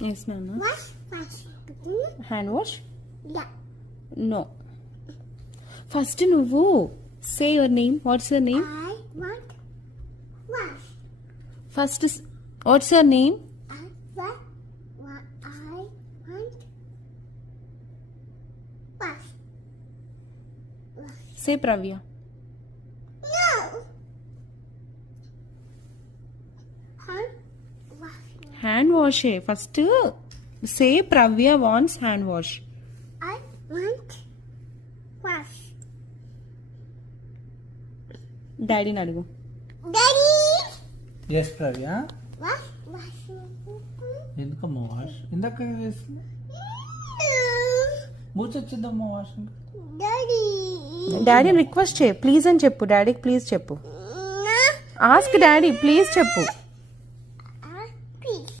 Yes, Nana. Wash first. Hand wash? Yeah. No. First నువ్వు say your name. What's your name? I want wash. First what's your name? I want wash. Wash. Say Pravya. No. Hand wash. Hand wash. First say Pravya wants hand wash. I want wash. Daddy అడుగు. Daddy. Yes ప్రవ్య Wash. Wash. ఎందుకమ్మా wash ఇందాక చేస్తుంది మూచొచ్చిందమ్మా wash Daddy. డాడీని request చేయి please అని చెప్పు డాడీకి ప్లీజ్ చెప్పు ఆస్క్ డాడీ ప్లీజ్ చెప్పు